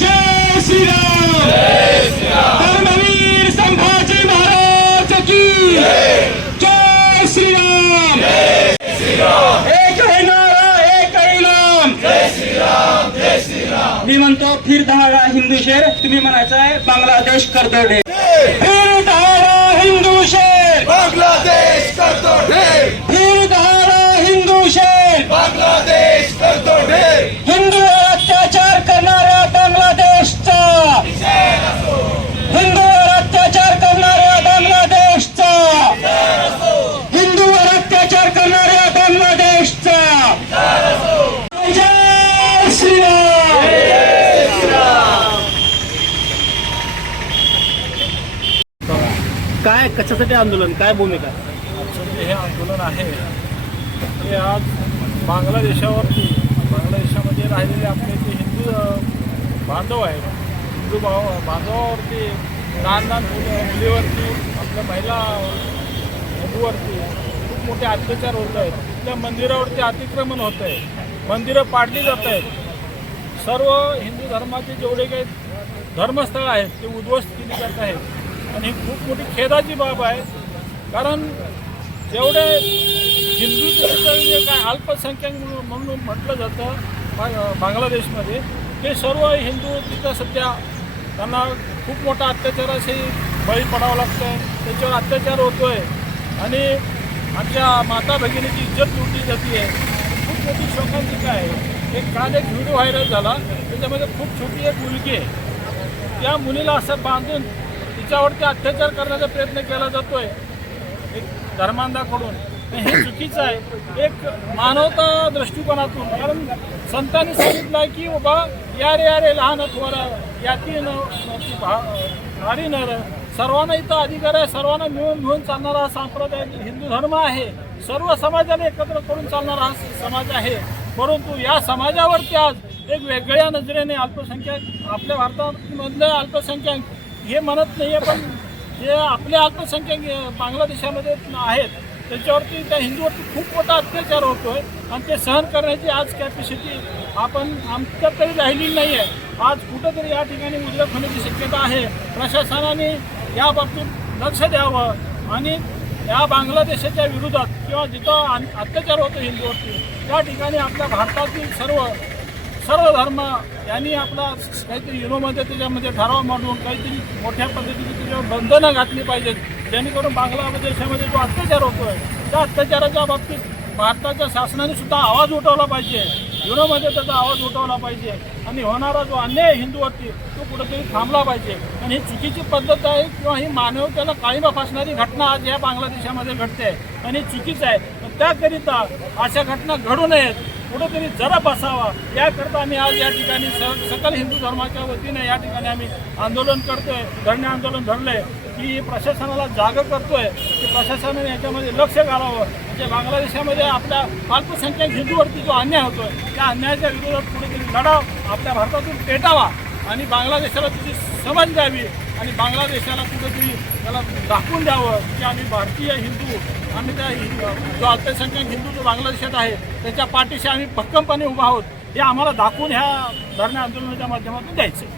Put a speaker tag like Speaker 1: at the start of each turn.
Speaker 1: जय श्रीराम. संभाजी महाराज एक है नारा एक है मी म्हणतो फिर दहाडा हिंदू शेर तुम्ही म्हणायचंय बांगलादेश
Speaker 2: करतो ढेर
Speaker 1: फिर दहाडा हिंदू शेर.
Speaker 2: बांगलादेश करतो ढेर
Speaker 3: काय कशासाठी आंदोलन काय भूमिका?
Speaker 4: आमचं हे आंदोलन आहे. ते आज बांगलादेशावरती बांगलादेशामध्ये राहिलेले आपले जे हिंदू बांधव आहेत हिंदू भाव बांधवावरती लहान लहान मुलं मुलीवरती आपल्या महिला हिंदूवरती खूप मोठे अत्याचार होत आहेत. तिथल्या मंदिरावरती अतिक्रमण होत आहे. मंदिरं पाडली जात आहेत. सर्व हिंदू धर्माचे जेवढे काही धर्मस्थळ आहेत ते उद्ध्वस्त केली जात आहेत. आणि ही खूप मोठी खेदाची बाब आहे. कारण जेवढे हिंदू जे काय अल्पसंख्याक म्हणून म्हटलं जातं बा- बांगलादेशमध्ये ते सर्व हिंदू तिथं सध्या त्यांना खूप मोठा अत्याचाराशी बळी पडावं लागतं आहे त्याच्यावर अत्याचार होतो आहे आणि आमच्या माता भगिनीची इज्जत लुटली जाते आहे खूप मोठी शोकांतिका आहे. एक काल एक व्हिडिओ व्हायरल झाला. त्याच्यामध्ये खूप छोटी एक मुलगी आहे. त्या मुलीला असं बांधून तिच्यावरती अत्याचार करण्याचा प्रयत्न केला जातोय. एक धर्मांधाकडून. हे चुकीचं आहे. एक मानवता दृष्टिकोनातून कारण संतांनी सांगितलं की बाबा या रे या रे लहान अथवा याती भा- नारी नर सर्वांना इथं अधिकार आहे सर्वांना मिळून मिळून चालणारा हा संप्रदाय हिंदू धर्म आहे. सर्व समाजाने एकत्र करून चालणारा हा समाज आहे. परंतु या समाजावरती आज एक वेगळ्या नजरेने अल्पसंख्याक आपल्या भारतामधले अल्पसंख्याक हे म्हणत नाही आहे पण जे आपले अल्पसंख्याक बांगलादेशामध्ये आहेत त्याच्यावरती त्या हिंदूवरती खूप मोठा अत्याचार होतो आहे आणि ते सहन करण्याची आज कॅपॅसिटी आपण आमच्यात तरी राहिलेली नाही आहे. आज कुठंतरी या ठिकाणी उद्रेक होण्याची शक्यता आहे. प्रशासनाने या बाबतीत लक्ष द्यावं आणि या बांगलादेशाच्या विरोधात किंवा जिथं अत्याचार होतो हिंदूवरती त्या ठिकाणी आपल्या भारतातील सर्व सर्व धर्म यांनी आपला काहीतरी युरोमध्ये त्याच्यामध्ये ठराव मांडून काहीतरी मोठ्या पद्धतीने त्याच्यावर बंधनं घातली पाहिजेत. जेणेकरून बांगलादेशामध्ये जो अत्याचार होतोय त्या अत्याचाराच्या बाबतीत भारताच्या शासनाने सुद्धा आवाज उठवला पाहिजे. युरोमध्ये त्याचा आवाज उठवला पाहिजे. आणि होणारा जो अन्याय हिंदूवरती तो कुठेतरी थांबला पाहिजे. आणि ही चुकीची पद्धत आहे किंवा ही मानवतेला काळीमा फासणारी घटना आज या बांगलादेशामध्ये घडते. आणि चुकीचं आहे. पण त्याकरिता अशा घटना घडू नयेत. कुठंतरी जरा बसावा. याकरता आम्ही आज या ठिकाणी स सकल हिंदू धर्माच्या वतीने या ठिकाणी आम्ही आंदोलन करतोय धरणे आंदोलन धरलंय की प्रशासनाला जाग करतोय की प्रशासनाने याच्यामध्ये लक्ष घालावं. म्हणजे बांगलादेशामध्ये आपल्या अल्पसंख्याक हिंदूवरती जो अन्याय होतोय त्या अन्यायाच्या विरोधात कुठेतरी लढा आपल्या भारतातून पेटावा आणि बांगलादेशाला तिची समज द्यावी आणि बांगलादेशाला कुठेतरी त्याला दाखवून द्यावं की आम्ही भारतीय हिंदू आम्ही त्या जो अल्पसंख्याक हिंदू जो बांगलादेशात आहे त्याच्या पाठीशी आम्ही भक्कमपणे उभा आहोत. हे आम्हाला दाखवून ह्या धरणे आंदोलनाच्या माध्यमातून द्यायचं आहे